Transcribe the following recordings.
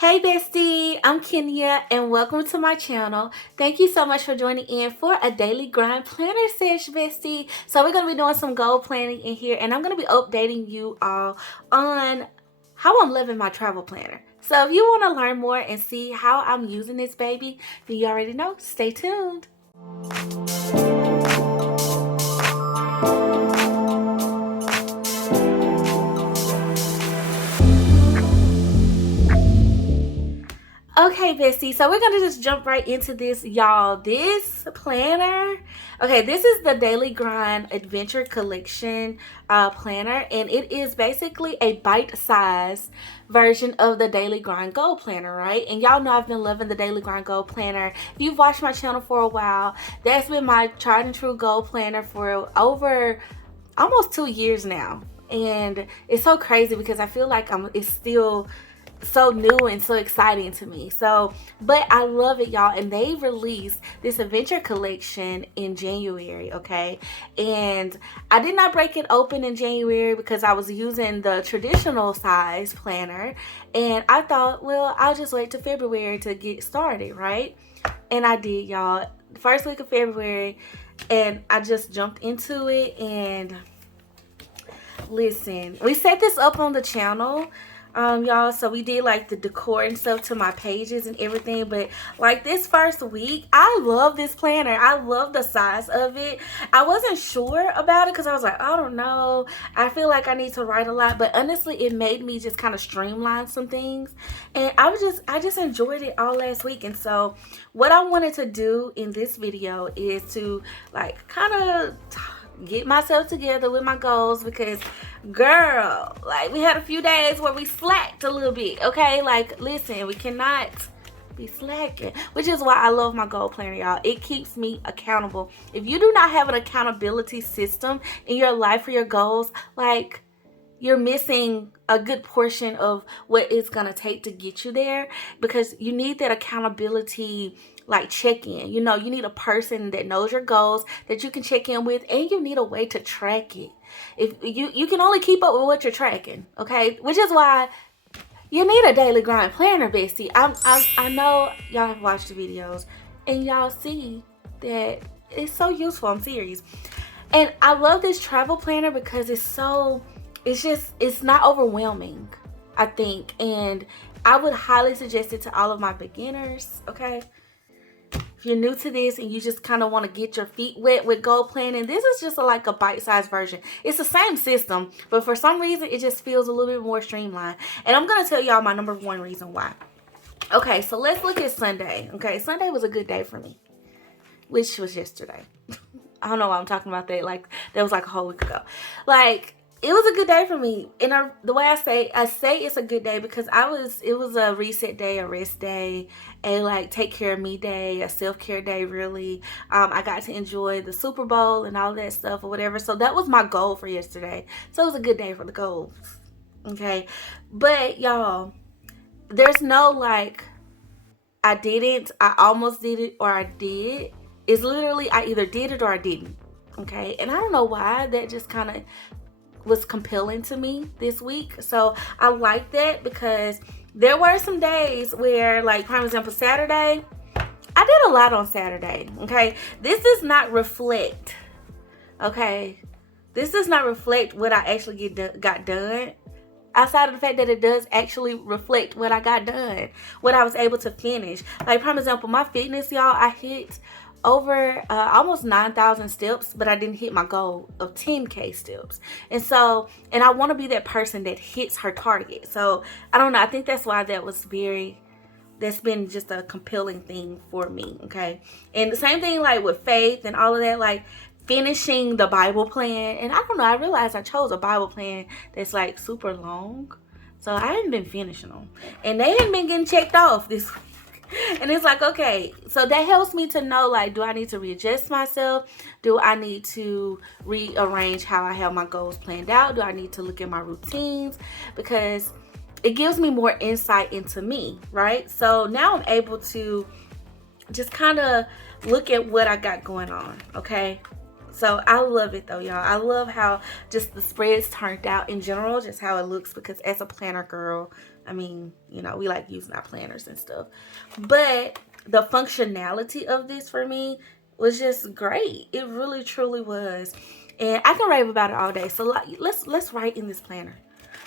Hey bestie, I'm Kenya and welcome to my channel. Thank you so much for joining in for a daily grind planner sesh, bestie. So we're going to be doing some goal planning in here and I'm going to be updating you all on how I'm living my travel planner. So if you want to learn more and see how I'm using this baby, then you already know, stay tuned. Okay, bestie, so we're gonna just jump right into this, y'all. This planner, okay, this is the Daily Grind Adventure Collection planner, and it is basically a bite-sized version of the Daily Grind Goal Planner, right? And y'all know I've been loving the Daily Grind Goal Planner. If you've watched my channel for a while, that's been my tried and true goal planner for over almost 2 years now. And it's so crazy because I feel like it's still so new and so exciting to me. But I love it, y'all. And they released this adventure collection in January, okay? And I did not break it open in January because I was using the traditional size planner, and I thought, well, I'll just wait till February to get started, right? And I did, y'all. First week of February, and I just jumped into it. And listen, we set this up on the channel, y'all, so we did like the decor and stuff to my pages and everything. But like this first week, I love this planner. I love the size of it. I wasn't sure about it because I was like, I don't know, I feel like I need to write a lot, but honestly it made me just kind of streamline some things, and I just enjoyed it all last week. And so what I wanted to do in this video is to like kind of get myself together with my goals, because girl, like we had a few days where we slacked a little bit, okay? Like listen, we cannot be slacking, which is why I love my goal planner, y'all. It keeps me accountable. If you do not have an accountability system in your life for your goals, like you're missing a good portion of what it's gonna take to get you there, because you need that accountability like check-in. You know, you need a person that knows your goals that you can check in with, and you need a way to track it. If you can only keep up with what you're tracking, okay? Which is why you need a daily grind planner, bestie. I know y'all have watched the videos and y'all see that it's so useful. I'm serious. And I love this travel planner because it's not overwhelming, I think. And I would highly suggest it to all of my beginners, okay? If you're new to this and you just kind of want to get your feet wet with goal planning, this is just like a bite-sized version. It's the same system, but for some reason it just feels a little bit more streamlined. And I'm going to tell y'all my number one reason why. Okay, so let's look at Sunday. Okay, Sunday was a good day for me, which was yesterday. I don't know why I'm talking about that. Like, that was like a whole week ago. Like, it was a good day for me. And the way I say it's a good day because it was a reset day, a rest day, a like take care of me day, a self-care day, really. I got to enjoy the Super Bowl and all that stuff or whatever. So that was my goal for yesterday. So it was a good day for the goals. Okay. But y'all, there's no like, I didn't, I almost did it, or I did. It's literally, I either did it or I didn't. Okay. And I don't know why that just kind of was compelling to me this week. So I like that because there were some days where, like, for example, Saturday, I did a lot on Saturday. Okay, this does not reflect, okay, this does not reflect what I actually got done, outside of the fact that it does actually reflect what I got done, what I was able to finish. Like, for example, my fitness, y'all, I hit over almost 9,000 steps, but I didn't hit my goal of 10K steps. And I want to be that person that hits her target. So I don't know, I think that's why that's been just a compelling thing for me. Okay. And the same thing like with faith and all of that, like finishing the Bible plan. And I don't know, I realized I chose a Bible plan that's like super long, so I hadn't been finishing them, and they hadn't been getting checked off this week. And it's like, okay, so that helps me to know, like, do I need to readjust myself? Do I need to rearrange how I have my goals planned out? Do I need to look at my routines? Because it gives me more insight into me, right? So now I'm able to just kind of look at what I got going on, okay? So I love it though, y'all. I love how just the spreads turned out in general, just how it looks, because as a planner girl, I mean, you know, we like using our planners and stuff. But the functionality of this for me was just great. It really truly was. And I can rave about it all day. So let's write in this planner.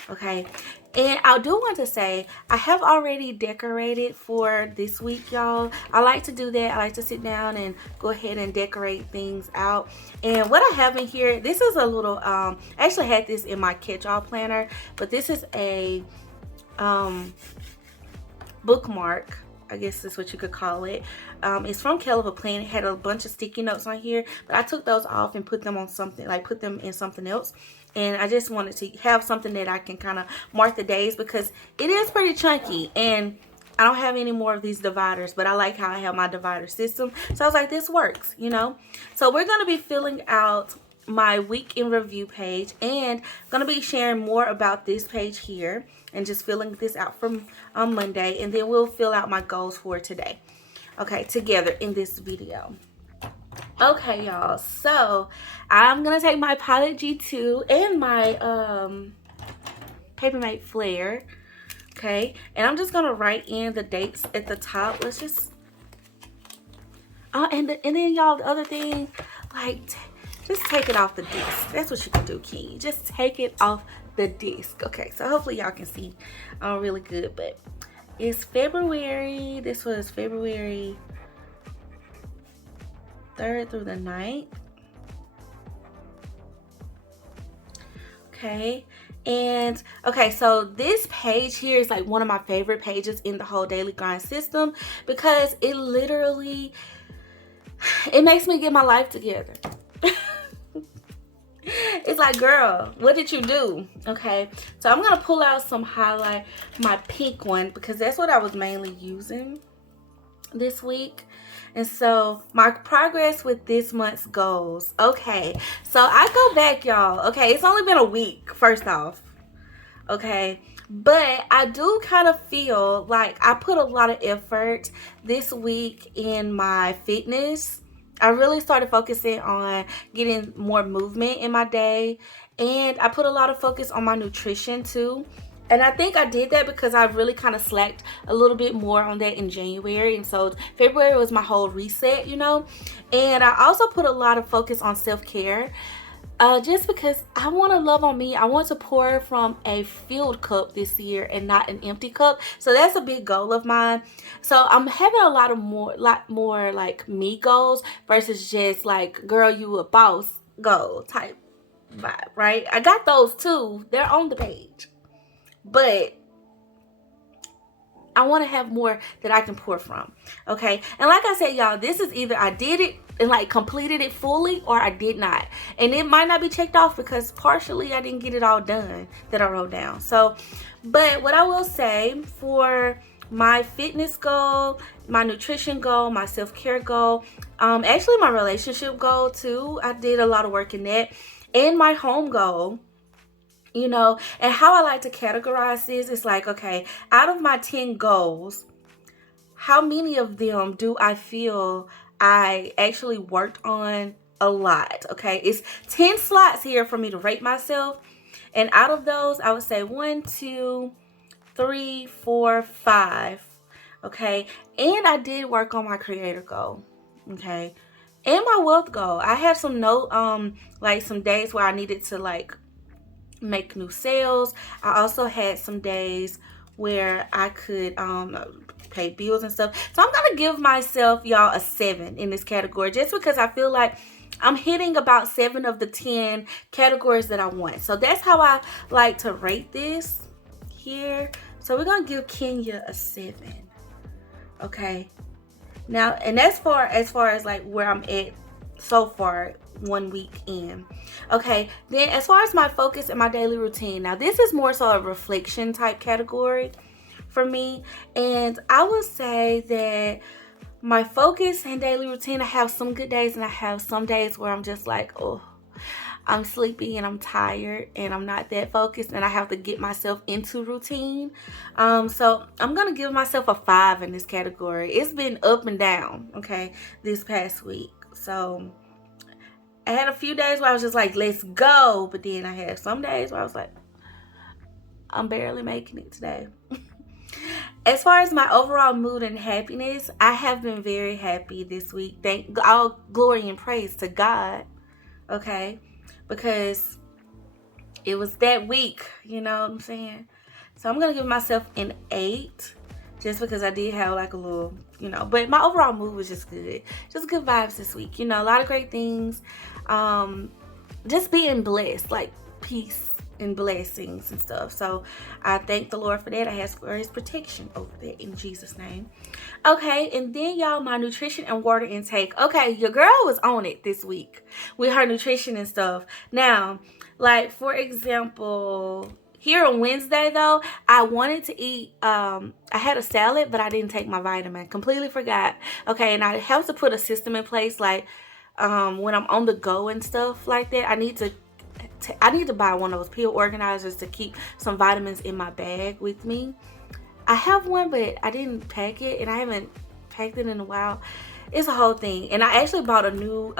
Okay. And I do want to say, I have already decorated for this week, y'all. I like to do that. I like to sit down and go ahead and decorate things out. And what I have in here, this is a little, I actually had this in my catch-all planner, but this is a bookmark, I guess that's what you could call it. It's from KELL of a Plan. It had a bunch of sticky notes on here, but I took those off and put them on something, like put them in something else. And I just wanted to have something that I can kind of mark the days, because it is pretty chunky and I don't have any more of these dividers, but I like how I have my divider system. So I was like, this works, you know. So we're going to be filling out my week in review page, and I'm going to be sharing more about this page here and just filling this out from on Monday, and then we'll fill out my goals for today, okay, together in this video. Okay, y'all, so I'm gonna take my Pilot G2 and my Papermate Flare, okay, and I'm just gonna write in the dates at the top. Let's just and then y'all, the other thing, like, just take it off the disc. That's what you can do, Key. Just take it off the disc. Okay, so hopefully y'all can see really good. But it's February. This was February 3rd through the 9th. Okay, and okay, so this page here is like one of my favorite pages in the whole Daily Grind system, because it literally, it makes me get my life together. It's like, girl, what did you do? Okay, so I'm gonna pull out some highlight, my pink one, because that's what I was mainly using this week. And so my progress with this month's goals. Okay, so I go back, y'all. Okay, it's only been a week, first off. Okay, but I do kind of feel like I put a lot of effort this week in my fitness. I really started focusing on getting more movement in my day, and I put a lot of focus on my nutrition too. And I think I did that because I really kind of slacked a little bit more on that in January. And so February was my whole reset, you know. And I also put a lot of focus on self-care. Just because I want to love on me. I want to pour from a filled cup this year and not an empty cup. So that's a big goal of mine. So I'm having a lot more like me goals versus just like, girl, you a boss goal type vibe, right? I got those too. They're on the page. But I want to have more that I can pour from, okay? And like I said, y'all, this is either I did it and like completed it fully, or I did not. And it might not be checked off because partially I didn't get it all done that I wrote down. So, but what I will say for my fitness goal, my nutrition goal, my self-care goal, actually my relationship goal too, I did a lot of work in that, and my home goal. You know, and how I like to categorize this is like, okay, out of my 10 goals, how many of them do I feel I actually worked on a lot? Okay, it's 10 slots here for me to rate myself. And out of those, I would say 1, 2, 3, 4, 5. Okay, and I did work on my creator goal. Okay, and my wealth goal. I had some like some days where I needed to like make new sales. I also had some days where I could pay bills and stuff. So I'm gonna give myself, y'all, a 7 in this category, just because I feel like I'm hitting about 7 of the 10 categories that I want. So that's how I like to rate this here. So we're gonna give Kenya a 7. Okay, now, and as far as like where I'm at so far 1 week in. Okay, then as far as my focus and my daily routine, now this is more so a reflection type category for me. And I would say that my focus and daily routine, I have some good days and I have some days where I'm just like, oh, I'm sleepy and I'm tired and I'm not that focused and I have to get myself into routine. So I'm gonna give myself a 5 in this category. It's been up and down, okay, this past week. So I had a few days where I was just like, let's go. But then I had some days where I was like, I'm barely making it today. As far as my overall mood and happiness, I have been very happy this week. Thank all glory and praise to God. Okay. Because it was that week, you know what I'm saying? So I'm gonna give myself an 8, just because I did have like a little, but my overall mood was just good. Just good vibes this week. A lot of great things. Just being blessed, like peace and blessings and stuff. So I thank the Lord for that. I ask for his protection over that in Jesus' name. Okay, and then y'all, my nutrition and water intake. Okay, your girl was on it this week with her nutrition and stuff. Now, like for example, here on Wednesday though, I wanted to eat I had a salad, but I didn't take my vitamin. Completely forgot. Okay, and I have to put a system in place, like when I'm on the go and stuff like that. I need to buy one of those pill organizers to keep some vitamins in my bag with me. I have one, but I didn't pack it, and I haven't packed it in a while. It's a whole thing. And I actually bought a new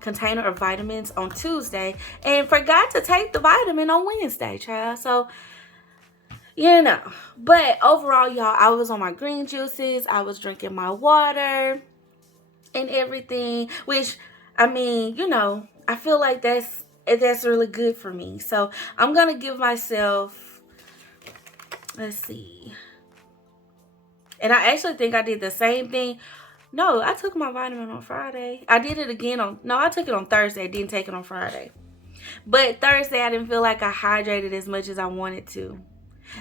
container of vitamins on Tuesday and forgot to take the vitamin on Wednesday, child. So, But overall, y'all, I was on my green juices. I was drinking my water and everything, which, I mean, I feel like that's really good for me. So I'm going to give myself, let's see. And I actually think I did the same thing. No, I took my vitamin on Friday. I did it again I took it on Thursday. Didn't take it on Friday. But Thursday, I didn't feel like I hydrated as much as I wanted to.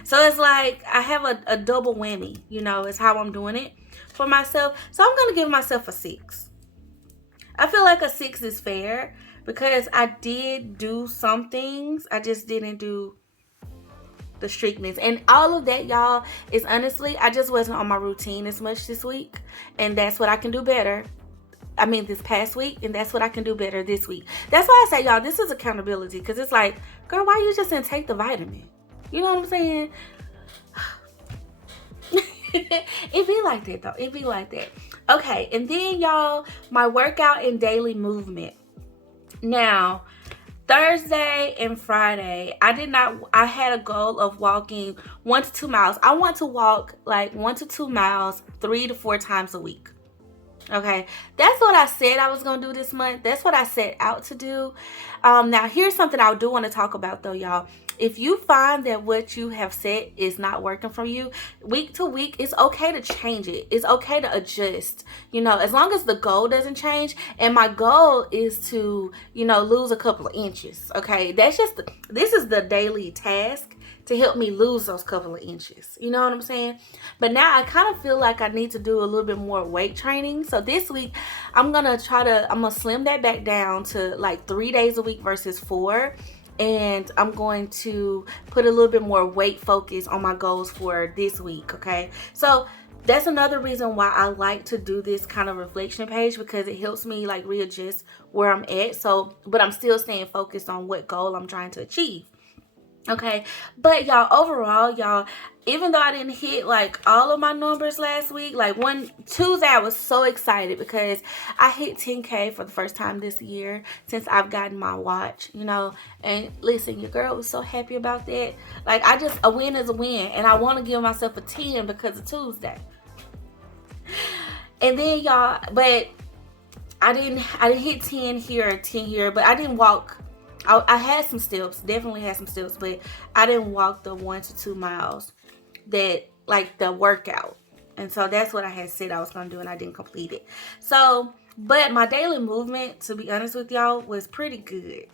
So it's like I have a double whammy, is how I'm doing it for myself. So I'm going to give myself a 6. I feel like a 6 is fair because I did do some things. I just didn't do the strictness. And all of that, y'all, is honestly, I just wasn't on my routine as much this week. And that's what I can do better. I mean, this past week, and that's what I can do better this week. That's why I say, y'all, this is accountability. Because it's like, girl, why you just didn't take the vitamin? You know what I'm saying? It be like that, though. It be like that. Okay, and then, y'all, my workout and daily movement. Now, Thursday and Friday, I had a goal of walking 1 to 2 miles. I want to walk like 1 to 2 miles 3 to 4 times a week. Okay, that's what I said I was going to do this month. That's what I set out to do. Now, here's something I do want to talk about, though, y'all. If you find that what you have set is not working for you, week to week, it's okay to change it. It's okay to adjust, as long as the goal doesn't change. And my goal is to, lose a couple of inches. Okay, this is the daily task to help me lose those couple of inches. You know what I'm saying? But now I kind of feel like I need to do a little bit more weight training. So this week, I'm going to slim that back down to like 3 days a week versus 4. And I'm going to put a little bit more weight focus on my goals for this week, okay? So that's another reason why I like to do this kind of reflection page, because it helps me like readjust where I'm at. So, but I'm still staying focused on what goal I'm trying to achieve. Okay, but y'all, overall, y'all, even though I didn't hit like all of my numbers last week, like Tuesday, I was so excited because I hit 10K for the first time this year since I've gotten my watch, and listen, your girl was so happy about that. Like, a win is a win, and I want to give myself a 10 because of Tuesday. And then y'all, but I didn't hit 10 here, 10 here, but I didn't walk. I had some steps, definitely had some steps, but I didn't walk the 1 to 2 miles that, like, the workout. And so that's what I had said I was going to do, and I didn't complete it. So, but my daily movement, to be honest with y'all, was pretty good.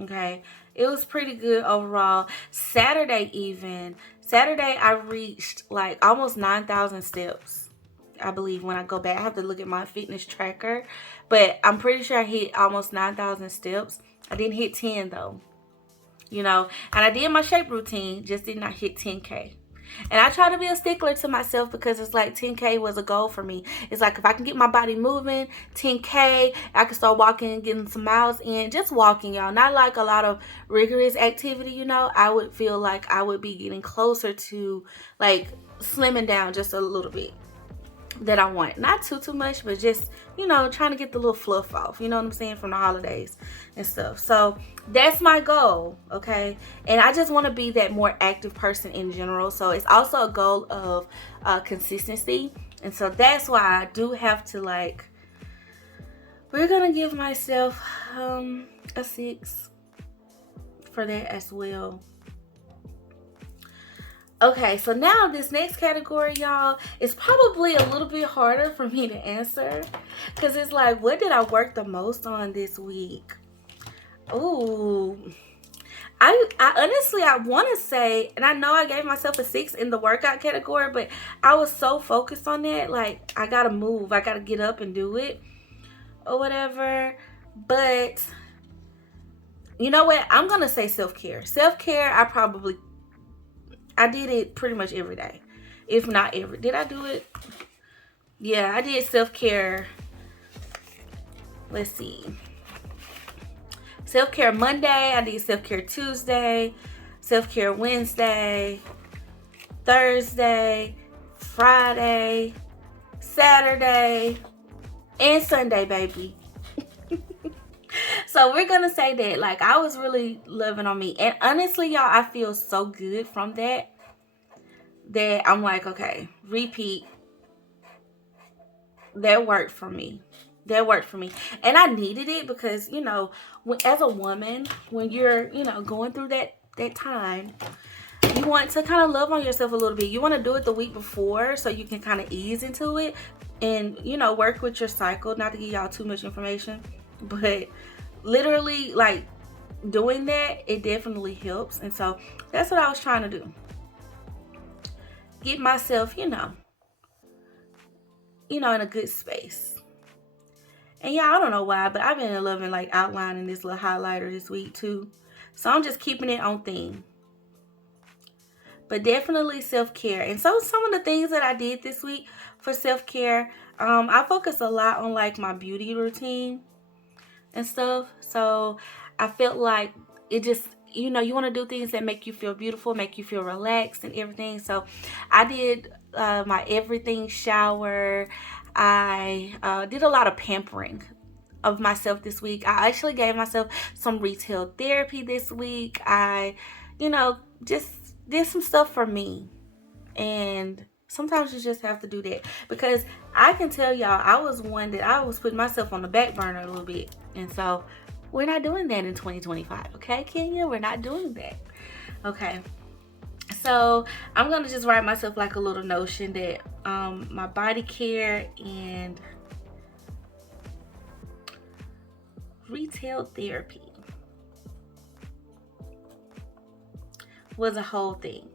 Okay? It was pretty good overall. Saturday, I reached, like, almost 9,000 steps, I believe, when I go back. I have to look at my fitness tracker, but I'm pretty sure I hit almost 9,000 steps. I didn't hit 10 though, and I did my shape routine, just did not hit 10K. And I try to be a stickler to myself because it's like 10K was a goal for me. It's like if I can get my body moving, 10K, I can start walking and getting some miles in. Just walking, y'all. Not like a lot of rigorous activity, I would feel like I would be getting closer to like slimming down just a little bit. that I want. Not too much, but just, you know, trying to get the little fluff off, you know what I'm saying, from the holidays and stuff. So that's my goal, okay? And I just want to be that more active person in general. So it's also a goal of consistency. And so that's why I do have to, like, we're gonna give myself a 6 for that as well. Okay, so now this next category, y'all, is probably a little bit harder for me to answer, because it's like, what did I work the most on this week? Ooh, I honestly, I want to say, and I know I gave myself a 6 in the workout category, but I was so focused on that, like, I gotta move, I gotta get up and do it or whatever. But you know what, I'm gonna say self-care. I did it pretty much every day, if not every. Did I do it? Yeah, I did self-care. Let's see. Self-care Monday, I did self-care Tuesday, self-care Wednesday, Thursday, Friday, Saturday, and Sunday, baby. So we're gonna say that, like, I was really loving on me. And honestly, y'all, I feel so good from that I'm like, okay, repeat. That worked for me. And I needed it because, you know, as a woman, when you're, you know, going through that time, you want to kind of love on yourself a little bit. You want to do it the week before so you can kind of ease into it and, you know, work with your cycle. Not to give y'all too much information, but literally, like, doing that, it definitely helps. And so that's what I was trying to do. Get myself, you know, in a good space. And yeah, I don't know why, but I've been loving, like, outlining this little highlighter this week too. So I'm just keeping it on theme. But definitely self-care. And so some of the things that I did this week for self-care, I focused a lot on, like, my beauty routine and stuff. So I felt like it just, you know, you want to do things that make you feel beautiful, make you feel relaxed and everything. So I did my everything shower. I did a lot of pampering of myself this week. I actually gave myself some retail therapy this week. I, you know, just did some stuff for me. And sometimes you just have to do that, because I can tell y'all, I was one that I was putting myself on the back burner a little bit. And so we're not doing that in 2025. Okay, Kenya, we're not doing that. Okay. So I'm going to just write myself, like, a little notion that my body care and retail therapy was a whole thing.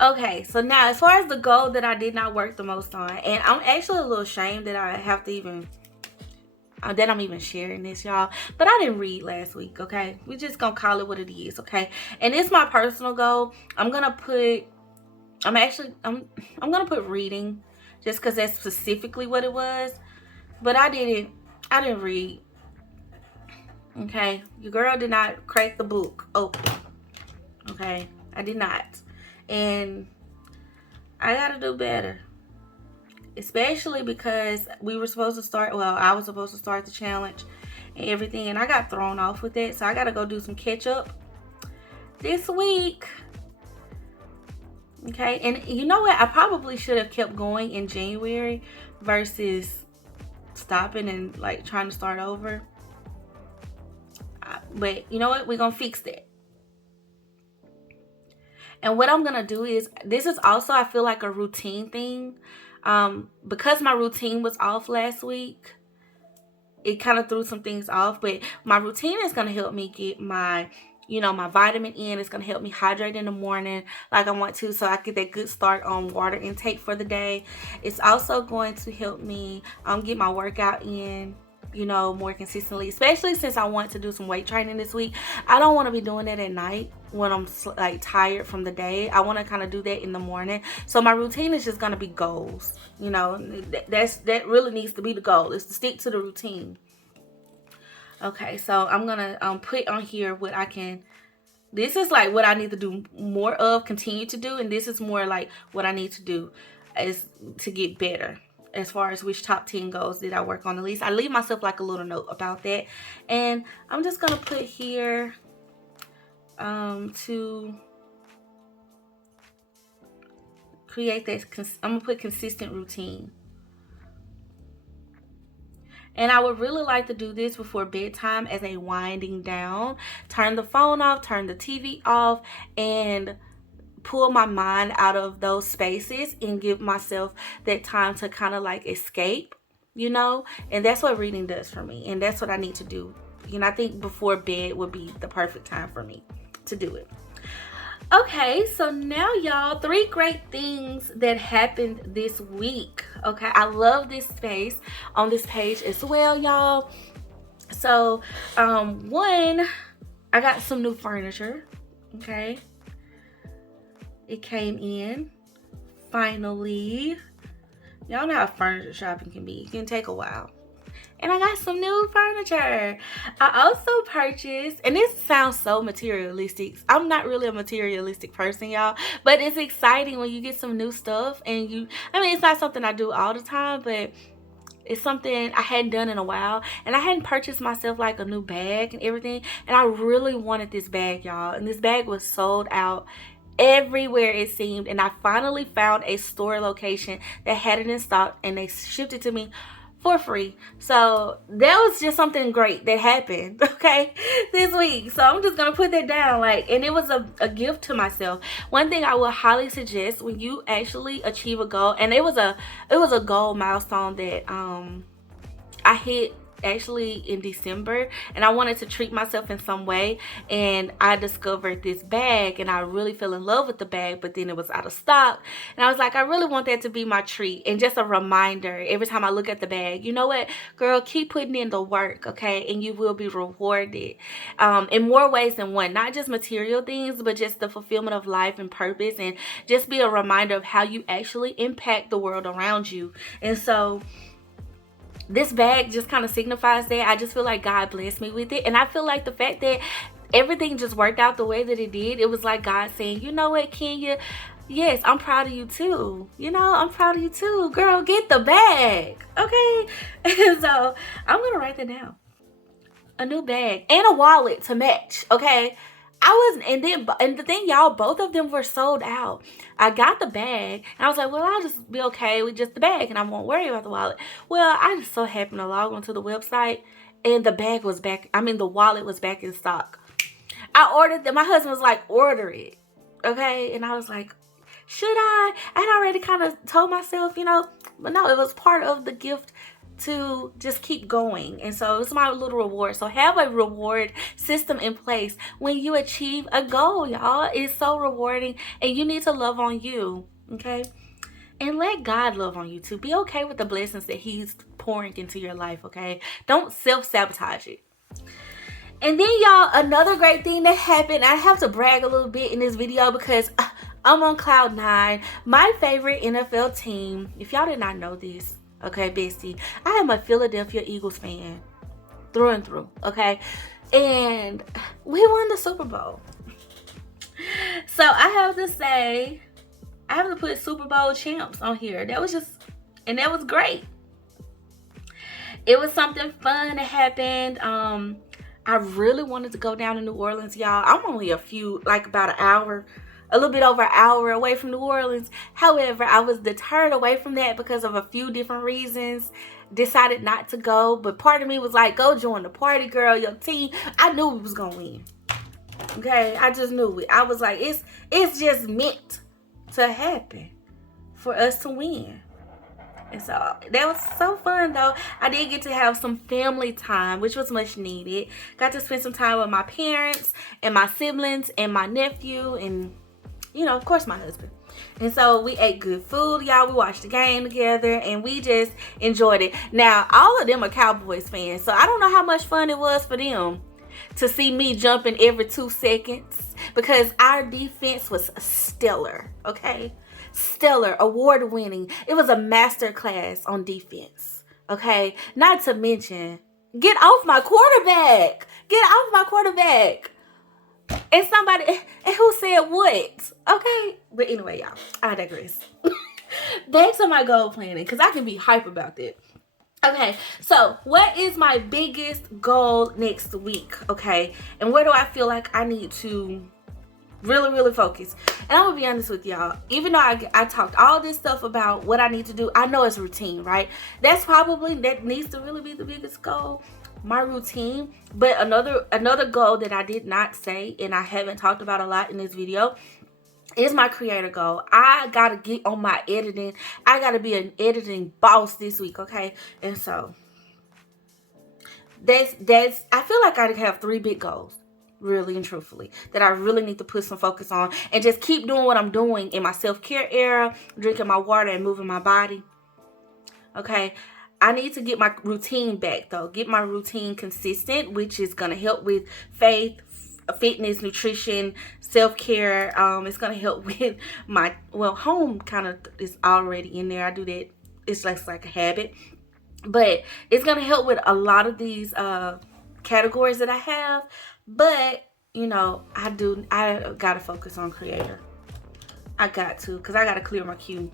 Okay, so now as far as the goal that I did not work the most on, and I'm actually a little ashamed that I have to even that I'm even sharing this, y'all, but I didn't read last week. Okay, we just gonna call it what it is. Okay, and it's my personal goal. I'm gonna put reading, just because that's specifically what it was. But I didn't read. Okay, your girl did not crack the book open. Okay, I did not. And I gotta do better. Especially because we were supposed to start, well, I was supposed to start the challenge and everything, and I got thrown off with it. So I gotta go do some catch up this week. Okay, and you know what? I probably should have kept going in January versus stopping and, like, trying to start over. But you know what? We're gonna fix that. And what I'm gonna do is, this is also, I feel like, a routine thing. Because my routine was off last week, it kind of threw some things off. But my routine is gonna help me get my, you know, my vitamin in. It's gonna help me hydrate in the morning like I want to, so I get that good start on water intake for the day. It's also going to help me get my workout in, you know, more consistently, especially since I want to do some weight training this week. I don't want to be doing that at night when I'm, like, tired from the day. I want to kind of do that in the morning. So my routine is just going to be goals. You know, that really needs to be the goal, is to stick to the routine. Okay, so I'm going to put on here what I can. This is, like, what I need to do more of, continue to do, and this is more like what I need to do. as to get better. As far as which top 10 goals did I work on the least, I leave myself like a little note about that. And I'm just gonna put here to create that. I'm gonna put consistent routine. And I would really like to do this before bedtime as a winding down. Turn the phone off, turn the TV off, and pull my mind out of those spaces and give myself that time to kind of like escape, you know? And that's what reading does for me. And that's what I need to do. You know, I think before bed would be the perfect time for me to do it. Okay, so now y'all, 3 great things that happened this week. Okay, I love this space on this page as well, y'all. So, one, I got some new furniture. Okay, it came in finally. Y'all know how furniture shopping can be. It can take a while. And I got some new furniture. I also purchased, and this sounds so materialistic. I'm not really a materialistic person, y'all, but it's exciting when you get some new stuff. And I mean, it's not something I do all the time, but it's something I hadn't done in a while. And I hadn't purchased myself like a new bag and everything. And I really wanted this bag, y'all. And this bag was sold out everywhere, it seemed. And I finally found a store location that had it in stock, and they shipped it to me for free. So that was just something great that happened, okay, this week. So I'm just gonna put that down, like, and it was a gift to myself. One thing I would highly suggest when you actually achieve a goal, and it was a goal milestone that I hit actually in December, and I wanted to treat myself in some way, and I discovered this bag, and I really fell in love with the bag, but then it was out of stock, and I was like, I really want that to be my treat, and just a reminder every time I look at the bag, you know what, girl, keep putting in the work, okay, and you will be rewarded in more ways than one, not just material things, but just the fulfillment of life and purpose, and just be a reminder of how you actually impact the world around you. And so this bag just kind of signifies that. I just feel like God blessed me with it. And I feel like the fact that everything just worked out the way that it did, it was like God saying, you know what, Kenya, yes, I'm proud of you too. You know, I'm proud of you too. Girl, get the bag. Okay? And so I'm going to write that down. A new bag and a wallet to match. Okay? And the thing, y'all, both of them were sold out. I got the bag, and I was like, well, I'll just be okay with just the bag, and I won't worry about the wallet. Well, I just so happened to log onto the website, and the bag was back. I mean, the wallet was back in stock. I ordered them. My husband was like, order it, okay? And I was like, should I? I had already kind of told myself, you know, but no, it was part of the gift to just keep going. And so it's my little reward. So have a reward system in place when you achieve a goal, y'all. It's so rewarding, and you need to love on you, okay? And let God love on you too. Be okay with the blessings that He's pouring into your life, okay? Don't self-sabotage it. And then, y'all, another great thing that happened, I have to brag a little bit in this video because I'm on cloud 9. My favorite NFL team, if y'all did not know this, okay, bestie, I am a Philadelphia Eagles fan through and through, okay? And we won the Super Bowl. So I have to say, I have to put Super Bowl champs on here. That was great. It was something fun that happened. I really wanted to go down to New Orleans, y'all. I'm only about an hour, a little bit over an hour away from New Orleans. However, I was deterred away from that because of a few different reasons. Decided not to go, but part of me was like, go join the party, girl, your team. I knew we was gonna win. Okay, I just knew it. I was like, it's just meant to happen for us to win. And so that was so fun, though. I did get to have some family time, which was much needed. Got to spend some time with my parents and my siblings and my nephew and, you know, of course, my husband. And so we ate good food, y'all. We watched the game together, and we just enjoyed it. Now, all of them are Cowboys fans, so I don't know how much fun it was for them to see me jumping every 2 seconds because our defense was stellar, okay? Stellar, award-winning. It was a master class on defense, okay? Not to mention, get off my quarterback. Get off my quarterback. And somebody who said what? Okay. But anyway, y'all, I digress. Back to my goal planning, because I can be hype about that. Okay, so what is my biggest goal next week? Okay, and where do I feel like I need to really focus? And I'm gonna be honest with y'all, even though I talked all this stuff about what I need to do, I know it's routine, right? That needs to really be the biggest goal, my routine. But another goal that I did not say and I haven't talked about a lot in this video is my creator goal. I gotta get on my editing. I gotta be an editing boss this week, okay? And so that's I feel like I have 3 big goals, really and truthfully, that I really need to put some focus on and just keep doing what I'm doing in my self-care era, drinking my water and moving my body. Okay, I need to get my routine back though. Get my routine consistent, which is gonna help with faith, fitness, nutrition, self-care. It's gonna help with my home kind of is already in there. I do that. It's like a habit. But it's gonna help with a lot of these categories that I have. But you know, I gotta focus on creator. I got to, because I gotta clear my queue.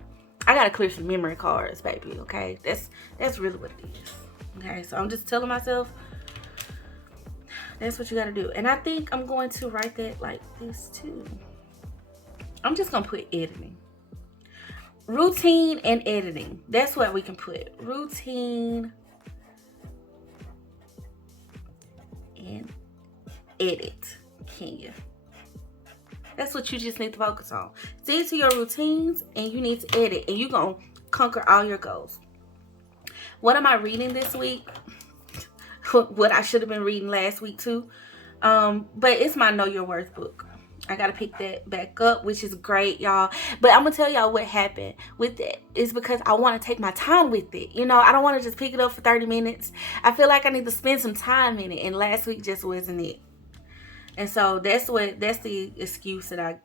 I gotta clear some memory cards, baby. Okay, that's really what it is. Okay, so I'm just telling myself that's what you gotta do. And I think I'm going to write that like this too. I'm just gonna put editing. Routine and editing. That's what we can put. Routine and edit. Can you? That's what you just need to focus on. Stick to your routines and you need to edit. And you're going to conquer all your goals. What am I reading this week? What I should have been reading last week too. But it's my Know Your Worth book. I got to pick that back up, which is great, y'all. But I'm going to tell y'all what happened with it. It's because I want to take my time with it. You know, I don't want to just pick it up for 30 minutes. I feel like I need to spend some time in it. And last week just wasn't it. And so that's the excuse that I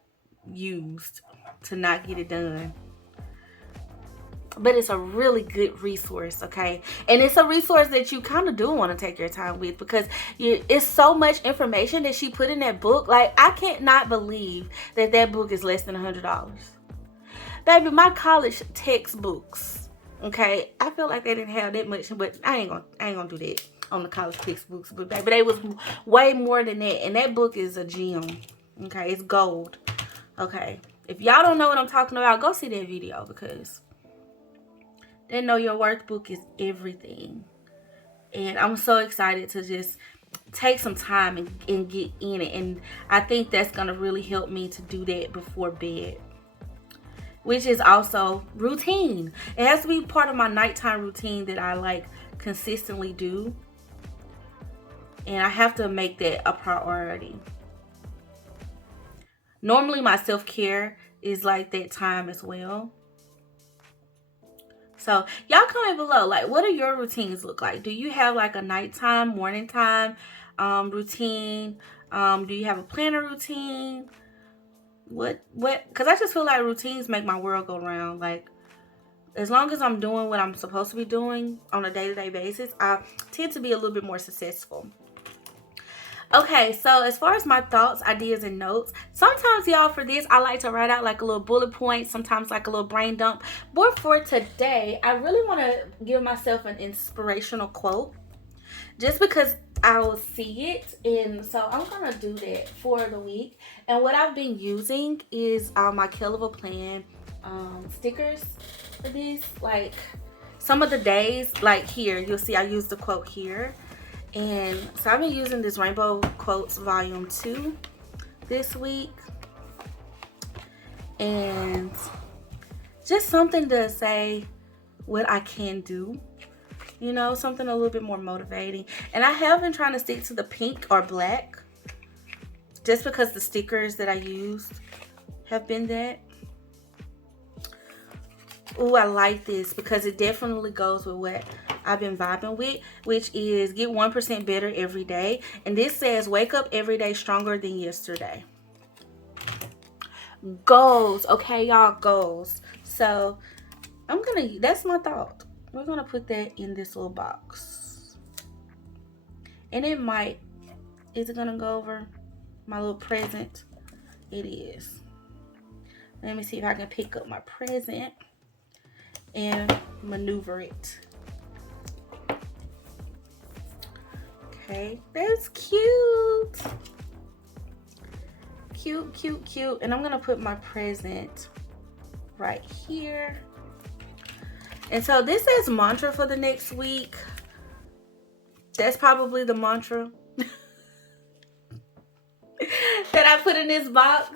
used to not get it done. But it's a really good resource, okay? And it's a resource that you kind of do want to take your time with, because it's so much information that she put in that book. Like, I can't not believe that book is less than $100. Baby, my college textbooks, okay? I feel like they didn't have that much, but I ain't gonna do that on the college textbooks. But baby, they was way more than that. And that book is a gem, okay? It's gold, okay? If y'all don't know what I'm talking about, go see that video, because that Know Your Worth book is everything. And I'm so excited to just take some time and get in it. And I think that's going to really help me to do that before bed, which is also routine. It has to be part of my nighttime routine that I like consistently do. And I have to make that a priority. Normally my self-care is like that time as well. So y'all comment below, like, what do your routines look like? Do you have like a nighttime, morning time routine? Do you have a planner routine? What? Because I just feel like routines make my world go round. Like, as long as I'm doing what I'm supposed to be doing on a day-to-day basis, I tend to be a little bit more successful. Okay, so as far as my thoughts, ideas, and notes, sometimes, y'all, for this, I like to write out like a little bullet point, sometimes like a little brain dump. But for today, I really want to give myself an inspirational quote, just because I will see it. And so I'm going to do that for the week. And what I've been using is my KELL plan stickers for this. Like, some of the days, like here, you'll see I use the quote here. And so I've been using this Rainbow Quotes Volume 2 this week. And just something to say what I can do. You know, something a little bit more motivating. And I have been trying to stick to the pink or black, just because the stickers that I used have been that. Ooh, I like this because it definitely goes with what I've been vibing with, which is get 1% better every day. And this says, wake up every day stronger than yesterday. Goals, okay, y'all, goals. So that's my thought. We're gonna put that in this little box. And is it gonna go over my little present? It is. Let me see if I can pick up my present. and maneuver it. Okay, that's cute. Cute, cute, cute. And I'm gonna put my present right here. And so this is mantra for the next week. That's probably the mantra that I put in this box.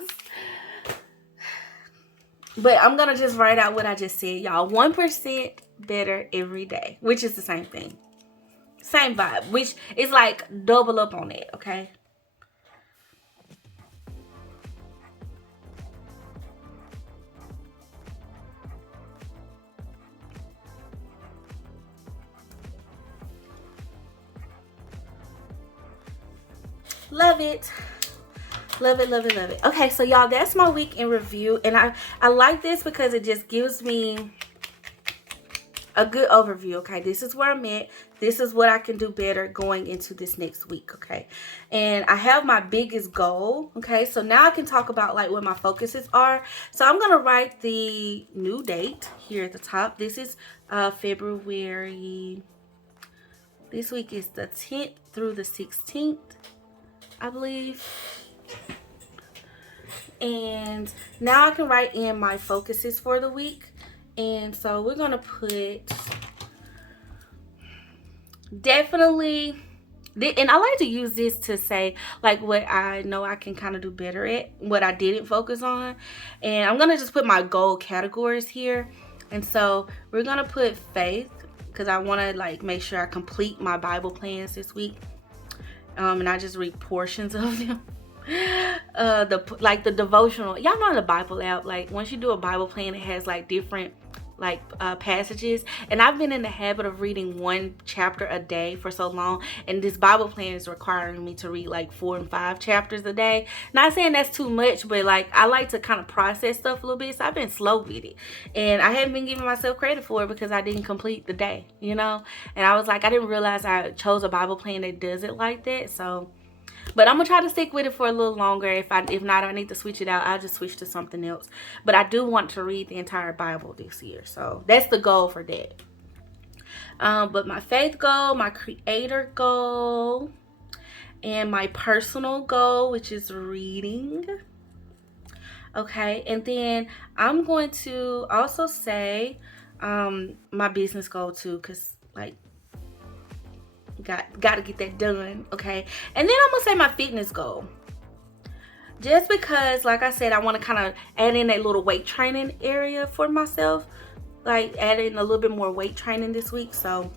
But I'm gonna just write out what I just said, y'all. 1% better every day, which is the same thing. Same vibe, which is like double up on it, okay? Love it. Love it, love it, love it. Okay, so y'all, that's my week in review. And I like this because it just gives me a good overview. Okay, this is where I'm at. This is what I can do better going into this next week. Okay, and I have my biggest goal. Okay, so now I can talk about like what my focuses are. So I'm gonna write the new date here at the top. This is February. This week is the 10th through the 16th, I believe. And now I can write in my focuses for the week. And so we're going to put definitely, and I like to use this to say like what I know I can kind of do better at, what I didn't focus on. And I'm going to just put my goal categories here. And so we're going to put faith because I want to like make sure I complete my Bible plans this week. And I just read portions of them. The devotional, y'all know the Bible app, like once you do a Bible plan, it has like different like passages, and I've been in the habit of reading one chapter a day for so long, and this Bible plan is requiring me to read like 4 and 5 chapters a day. Not saying that's too much, but like I like to kind of process stuff a little bit, so I've been slow with it, and I haven't been giving myself credit for it because I didn't complete the day, you know. And I was like, I didn't realize I chose a Bible plan that does it like that. So but I'm gonna try to stick with it for a little longer. If not, I need to switch it out. I'll just switch to something else. But I do want to read the entire Bible this year, so that's the goal for that. But my faith goal, my creator goal, and my personal goal, which is reading. Okay, and then I'm going to also say my business goal too, because like got to get that done. Okay, and then I'm gonna say my fitness goal, just because like I said, I want to kind of add in a little weight training area for myself, like add in a little bit more weight training this week. So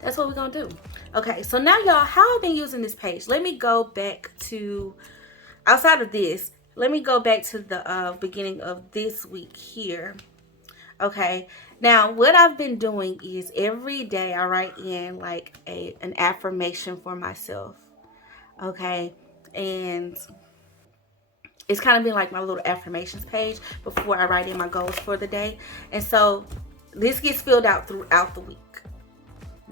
that's what we're gonna do. Okay, so now y'all, how I've been using this page, let me go back to outside of this, let me go back to the beginning of this week here. Okay, now what I've been doing is every day I write in like an affirmation for myself. Okay, and it's kind of been like my little affirmations page before I write in my goals for the day. And so this gets filled out throughout the week.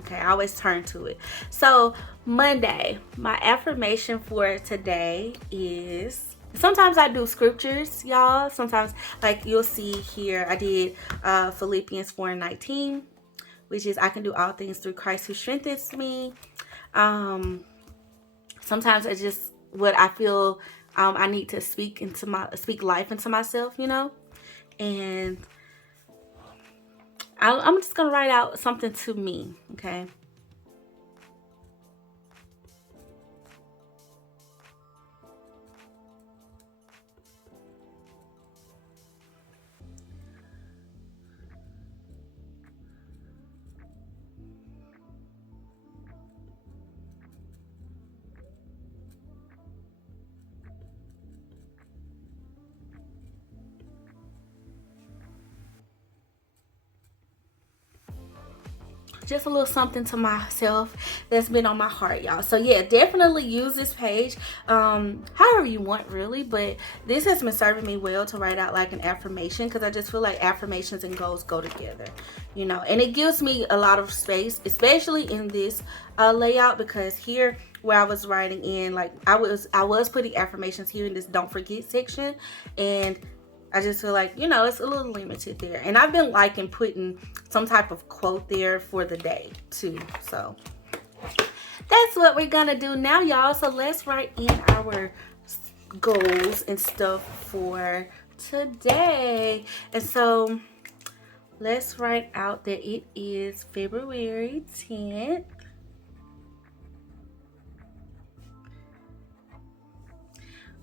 Okay, I always turn to it. So Monday, my affirmation for today is, sometimes I do scriptures, y'all. Sometimes, like you'll see here, I did Philippians 4:19, which is I can do all things through Christ who strengthens me. Sometimes it's just what I feel I need to speak life into myself, you know. And I'm just gonna write out something to me, okay. Just a little something to myself that's been on my heart, y'all. So yeah, definitely use this page however you want, really. But this has been serving me well to write out like an affirmation, because I just feel like affirmations and goals go together, you know. And it gives me a lot of space, especially in this layout, because here where I was writing in, like I was putting affirmations here in this don't forget section, and I just feel like, you know, it's a little limited there. And I've been liking putting some type of quote there for the day too. So that's what we're gonna do now, y'all. So let's write in our goals and stuff for today. And so let's write out that it is February 10th.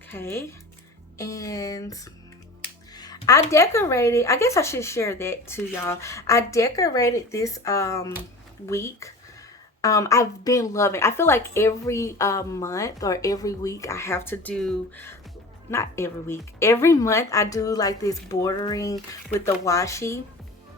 Okay. And I decorated, I guess I should share that too, y'all. I decorated this week. I've been loving, I feel like every month or every week I have to do, not every week, every month I do like this bordering with the washi.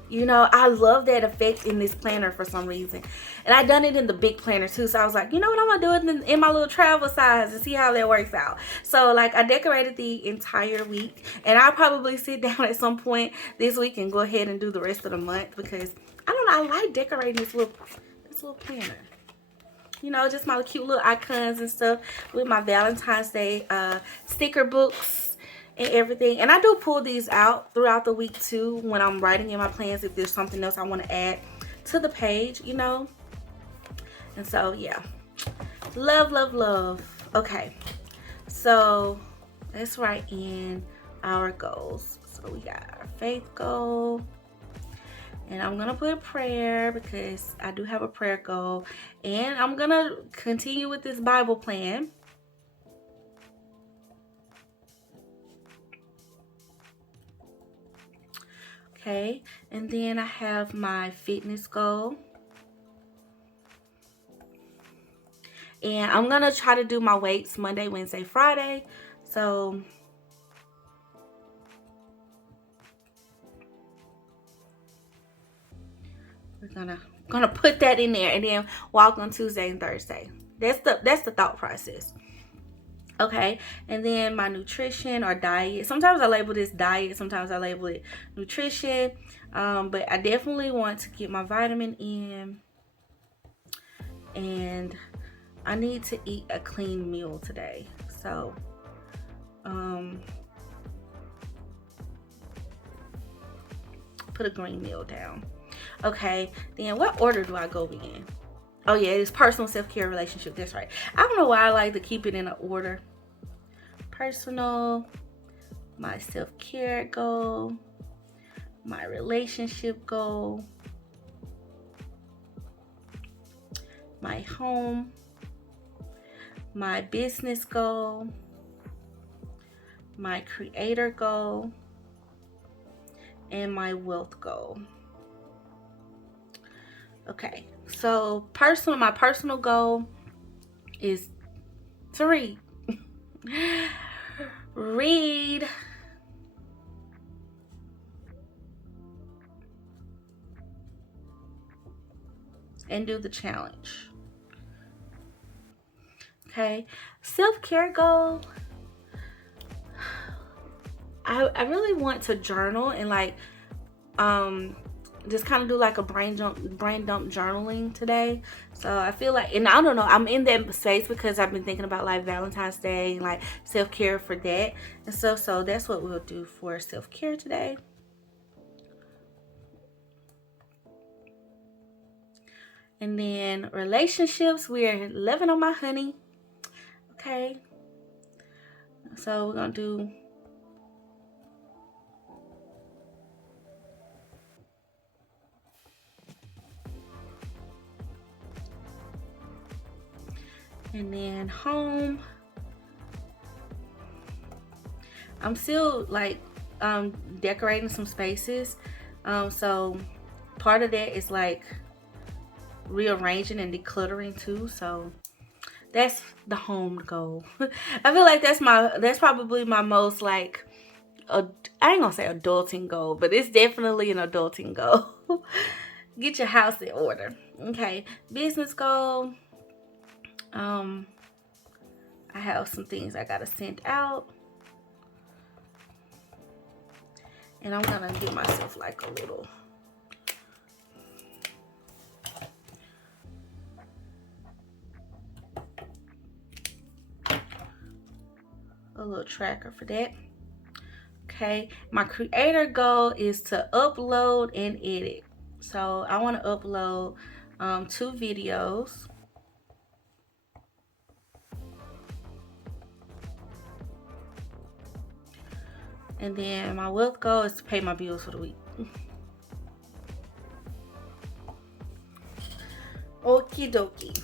You know, I love that effect in this planner for some reason. And I done it in the big planner too. So I was like, you know what, I'm going to do it in my little travel size and see how that works out. So like I decorated the entire week. And I'll probably sit down at some point this week and go ahead and do the rest of the month. Because, I don't know, I like decorating this little planner. You know, just my cute little icons and stuff with my Valentine's Day sticker books and everything. And I do pull these out throughout the week too when I'm writing in my plans if there's something else I want to add to the page, you know. And so yeah, love, love, love. Okay, so let's write in our goals. So we got our faith goal, and I'm gonna put a prayer because I do have a prayer goal, and I'm gonna continue with this Bible plan. Okay, and then I have my fitness goal. And I'm going to try to do my weights Monday, Wednesday, Friday. So we're gonna put that in there and then walk on Tuesday and Thursday. That's the thought process. Okay, and then my nutrition or diet. Sometimes I label this diet, sometimes I label it nutrition. But I definitely want to get my vitamin in, and I need to eat a clean meal today. So put a green meal down. Okay, then what order do I go in? Oh yeah, it's personal, self-care, relationship. That's right. I don't know why I like to keep it in an order. Personal, my self-care goal, my relationship goal, my home, my business goal, my creator goal, and my wealth goal. Okay, so my personal goal is to read. Read. And do the challenge. Okay, self-care goal. I really want to journal and like just kind of do like a brain dump journaling today. So I feel like, and I don't know, I'm in that space because I've been thinking about like Valentine's Day and like self-care for that and stuff. So that's what we'll do for self-care today. And then relationships, we're loving on my honey. Okay, so we're gonna do and then home. I'm still like decorating some spaces, so part of that is like rearranging and decluttering too. So that's the home goal. I feel like that's probably my most like I ain't gonna say adulting goal, but it's definitely an adulting goal. Get your house in order. Okay, business goal. I have some things I gotta send out, and I'm gonna give myself like a little tracker for that. Okay, my creator goal is to upload and edit. So I want to upload 2 videos. And then my wealth goal is to pay my bills for the week. Okie dokie.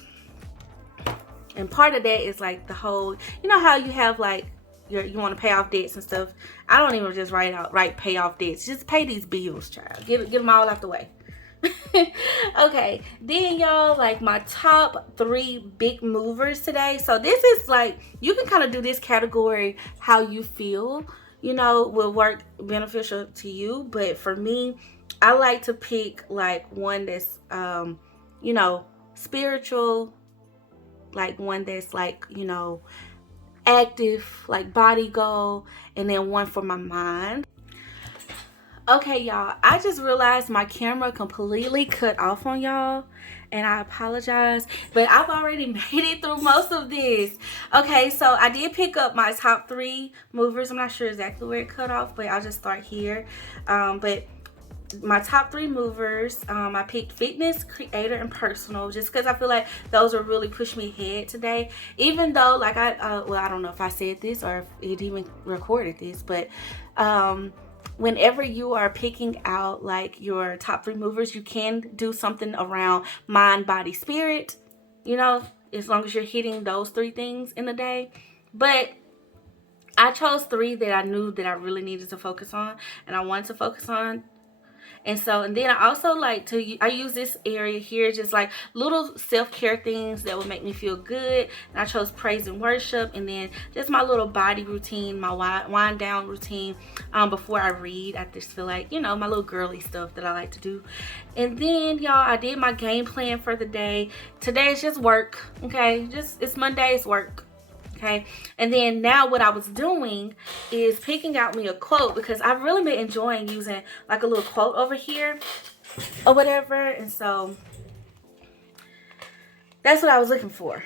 And part of that is like the whole, you know how you have like you want to pay off debts and stuff. I don't even just write pay off debts. Just pay these bills, child. Get them all out the way. Okay, then y'all, like my top 3 big movers today. So this is like, you can kind of do this category how you feel, you know, will work beneficial to you. But for me, I like to pick like one that's you know, spiritual, like one that's like, you know, active, like body goal, and then one for my mind. Okay, y'all, I just realized my camera completely cut off on y'all, and I apologize, but I've already made it through most of this. Okay, so I did pick up my top 3 movers. I'm not sure exactly where it cut off, but I'll just start here. But my top 3 movers, I picked fitness, creator, and personal, just because I feel like those are really push me ahead today. Even though, like, well, I don't know if I said this or if it even recorded this, but whenever you are picking out like your top 3 movers, you can do something around mind, body, spirit, you know, as long as you're hitting those 3 things in a day. But I chose 3 that I knew that I really needed to focus on, and I wanted to focus on. And then I also like to, I use this area here, just like little self-care things that would make me feel good. And I chose praise and worship, and then just my little body routine, my wind down routine before I read. I just feel like, you know, my little girly stuff that I like to do. And then, y'all, I did my game plan for the day. Today is just work, okay? It's Monday, it's work. Okay, and then now what I was doing is picking out me a quote, because I've really been enjoying using like a little quote over here or whatever. And so that's what I was looking for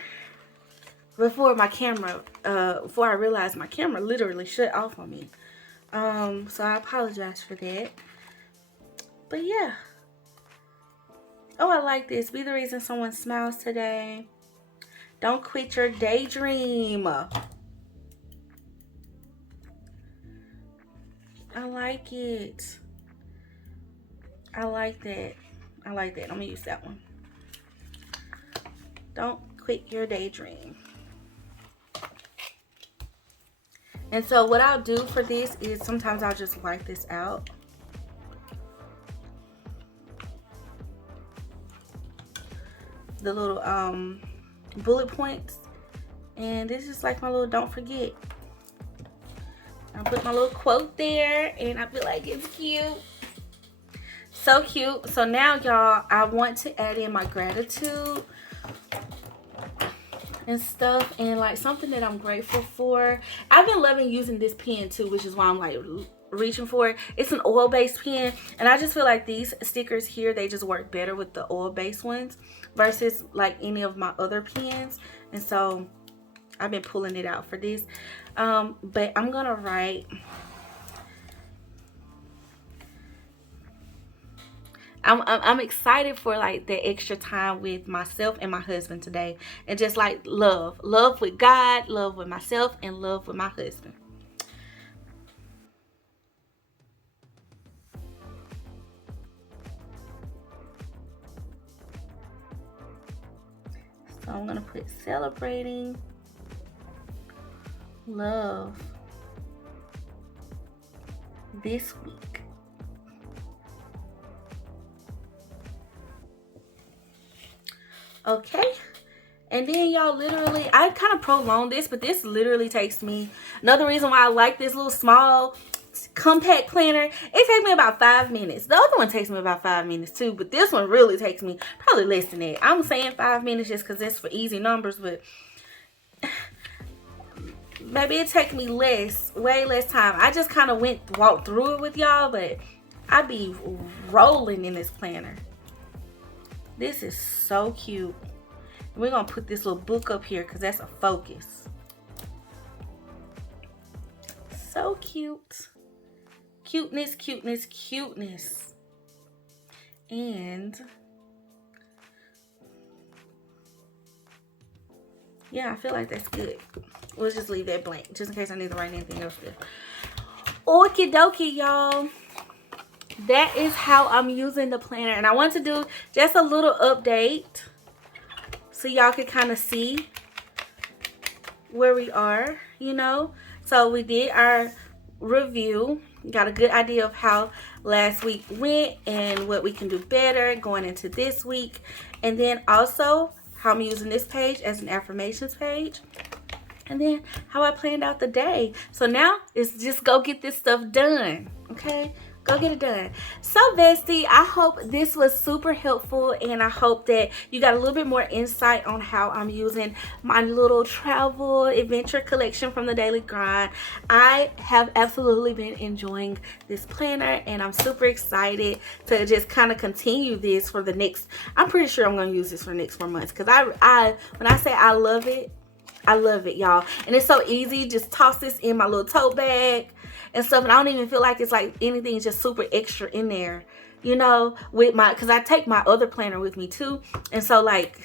before I realized my camera literally shut off on me. So I apologize for that. But yeah. Oh, I like this. Be the reason someone smiles today. Don't quit your daydream. I like it. I like that. I like that. I'm going to use that one. Don't quit your daydream. And so what I'll do for this is sometimes I'll just wipe this out. The little bullet points, and this is like my little don't forget. I put my little quote there, and I feel like it's cute, so cute. So now, y'all, I want to add in my gratitude and stuff, and like something that I'm grateful for. I've been loving using this pen too, which is why I'm like reaching for it. It's an oil-based pen, and I just feel like these stickers here, they just work better with the oil-based ones versus like any of my other pens. And so I've been pulling it out for this. But I'm gonna write, I'm excited for like the extra time with myself and my husband today, and just like love with God, love with myself, and love with my husband. So I'm gonna put celebrating love this week. Okay, and then y'all, literally, I kind of prolonged this, but this literally takes me, another reason why I like this little small compact planner, it takes me about 5 minutes. The other one takes me about 5 minutes too, but this one really takes me probably less than that. I'm saying 5 minutes just because that's for easy numbers, but maybe it takes me way less time. I just kind of walked through it with y'all, but I be rolling in this planner. This is so cute. We're gonna put this little book up here because that's a focus. So cute. Cuteness, cuteness, cuteness. And yeah, I feel like that's good. We'll just leave that blank just in case I need to write anything else there. Okie dokie, y'all. That is how I'm using the planner. And I want to do just a little update so y'all can kind of see where we are, you know. So we did our review, got a good idea of how last week went and what we can do better going into this week, and then also how I'm using this page as an affirmations page, and then how I planned out the day. So now it's just go get this stuff done, okay? Go get it done. So bestie, I hope this was super helpful, and I hope that you got a little bit more insight on how I'm using my little travel adventure collection from the Daily Grind. I have absolutely been enjoying this planner, and I'm super excited to just kind of continue this for the next, I'm pretty sure I'm going to use this for the next 4 months, because I when I say I love it, y'all. And it's so easy. Just toss this in my little tote bag and stuff, and I don't even feel like it's like anything just super extra in there, you know, with my, because I take my other planner with me too. And so like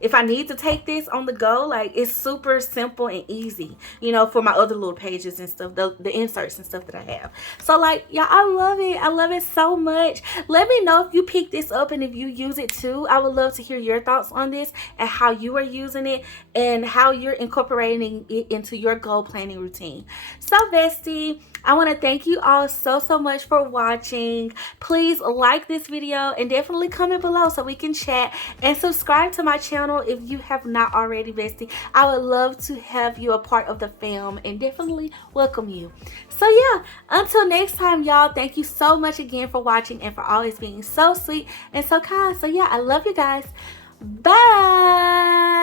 if I need to take this on the go, like it's super simple and easy, you know, for my other little pages and stuff, the inserts and stuff that I have. So like, yeah, I love it. I love it so much. Let me know if you pick this up and if you use it too. I would love to hear your thoughts on this and how you are using it and how you're incorporating it into your goal planning routine. So bestie, I want to thank you all so much for watching. Please like this video and definitely comment below so we can chat, and subscribe to my channel if you have not already, bestie. I would love to have you a part of the fam and definitely welcome you. So yeah, until next time, y'all, thank you so much again for watching and for always being so sweet and so kind. So yeah, I love you guys. Bye.